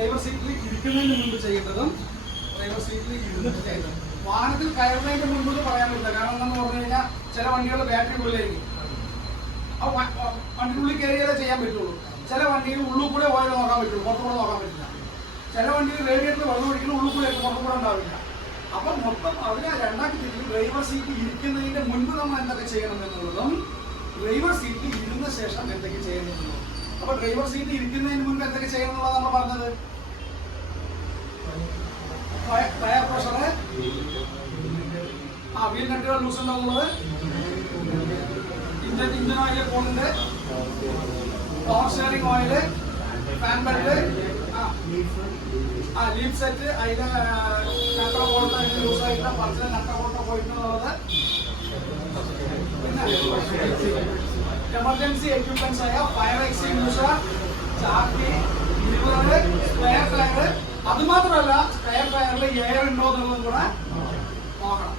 Driver സീറ്റിൽ ഇരിക്കുന്നതിന് മുമ്പ് ചെയ്യേണ്ടതും ഡ്രൈവർ സീറ്റിൽ ഇരുന്നിട്ട് ചെയ്യേണ്ടതും. വാഹനത്തിൽ കയറുന്നതിന്റെ മുമ്പ് എന്ന് പറയാൻ പറ്റില്ല. കാരണം എന്താണെന്ന് പറഞ്ഞു കഴിഞ്ഞാൽ ചില വണ്ടികളുടെ ബാറ്ററി ഉള്ളിലായിരിക്കും. വ- വണ്ടിക്കുള്ളിൽ കയറിയാലേ ചെയ്യാൻ പറ്റുള്ളൂ. ചില വണ്ടിയിൽ ഉള്ളിൽ കൂടെ പോയാലേ നോക്കാൻ പറ്റുള്ളൂ. പുറത്തുകൂടെ നോക്കാൻ പറ്റില്ല. ചില വണ്ടിയിൽ റേഡിയേറ്റർ വെള്ളം ഒഴിക്കുന്ന ഉള്ളിൽ കൂടെ പുറത്തു കൂടെ ഉണ്ടാവില്ല. അപ്പം മൊത്തം അതിന് രണ്ടാക്കി തിരിച്ച് ഡ്രൈവർ സീറ്റ് ഇരിക്കുന്നതിന്റെ മുൻപ് നമ്മൾ എന്തൊക്കെ ചെയ്യണം എന്നുള്ളതും ഡ്രൈവർ സീറ്റിൽ ഇരുന്ന ശേഷം എന്തൊക്കെ ചെയ്യണം എന്നുള്ളതും. അപ്പൊ ഡ്രൈവർ സീറ്റ് ഇരിക്കുന്നതിന് മുൻപ് എന്തൊക്കെ ചെയ്യണം എന്നുള്ളതാണ് നമ്മൾ പറഞ്ഞത്? ടയ- ടയർ പ്രഷറ് ആ വീൽ നട്ടുകൾ ലൂസ് ഉണ്ടാവുന്നത്. ഇഞ്ചൻ ഇഞ്ചൻ ഓയിൽ ഫോണിന്റെ power steering oil fan belt ആ. ലീഫ് സെറ്റ് അതിന്റെ നട്ട ബോൾട്ട് അതിന് ലൂസ് ആയിട്ട് പറിച്ച നട്ട ബോൾട്ട് പോയിട്ടുള്ളത് പിന്നെ എമർജൻസി എക്യുപ്മെന്റ്സ് ആയ ഫയർ എക്സ്റ്റിംഗ്വിഷർ ചാക്കി ഇരുപത് സ്പെയർ ടയർ അത് മാത്രമല്ല സ്പെയർ ടയറിൽ എയർ ഉണ്ടോ എന്നുള്ളതും കൂടെ നോക്കണം.